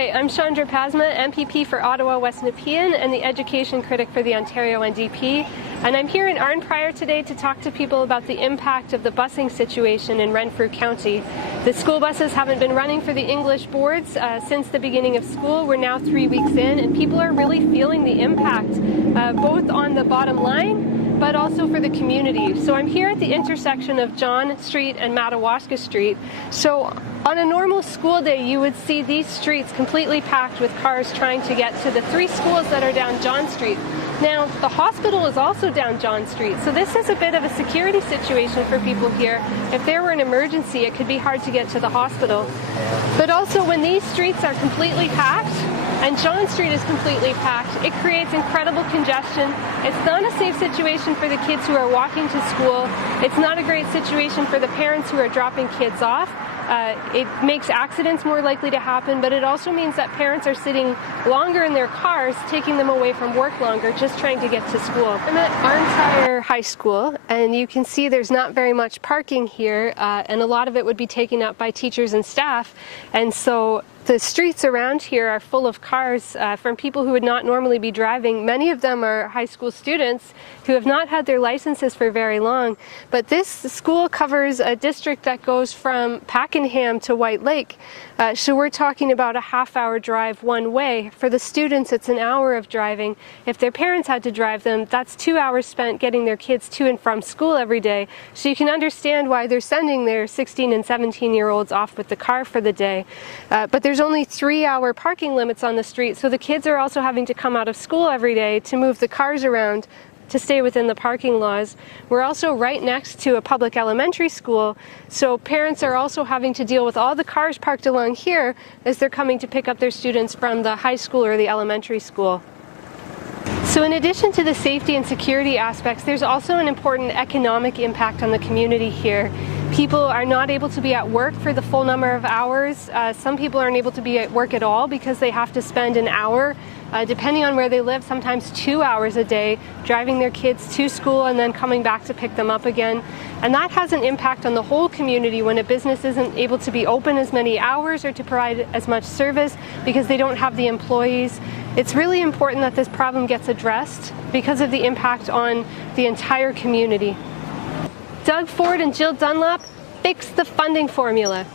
Hi, I'm Chandra Pasma, MPP for Ottawa West Nepean and the Education Critic for the Ontario NDP. And I'm here in Arnprior today to talk to people about the impact of the busing situation in Renfrew County. The school buses haven't been running for the English boards since the beginning of school. We're now 3 weeks in, and people are really feeling the impact, both on the bottom line but also for the community. So I'm here at the intersection of John Street and Madawaska Street. So on a normal school day, you would see these streets completely packed with cars trying to get to the 3 schools that are down John Street. Now, the hospital is also down John Street, so this is a bit of a security situation for people here. If there were an emergency, it could be hard to get to the hospital. But also, when these streets are completely packed, and John Street is completely packed, it creates incredible congestion. It's not a safe situation for the kids who are walking to school. It's not a great situation for the parents who are dropping kids off. It makes accidents more likely to happen, but it also means that parents are sitting longer in their cars, taking them away from work longer, just trying to get to school. I'm at Arnprior High School, and you can see there's not very much parking here, and a lot of it would be taken up by teachers and staff. And so the streets around here are full of cars from people who would not normally be driving. Many of them are high school students who have not had their licenses for very long. But this school covers a district that goes from Pakenham to White Lake. So we're talking about a half-hour drive one way. For the students, it's an hour of driving. If their parents had to drive them, that's 2 hours spent getting their kids to and from school every day. So you can understand why they're sending their 16 and 17-year-olds off with the car for the day. But there's only 3-hour parking limits on the street, so the kids are also having to come out of school every day to move the cars around to stay within the parking laws. We're also right next to a public elementary school, so parents are also having to deal with all the cars parked along here as they're coming to pick up their students from the high school or the elementary school. So in addition to the safety and security aspects, there's also an important economic impact on the community here. People are not able to be at work for the full number of hours. Some people aren't able to be at work at all because they have to spend an hour, depending on where they live, sometimes 2 hours a day, driving their kids to school and then coming back to pick them up again. And that has an impact on the whole community when a business isn't able to be open as many hours or to provide as much service because they don't have the employees. It's really important that this problem gets addressed because of the impact on the entire community. Doug Ford and Jill Dunlop, fix the funding formula.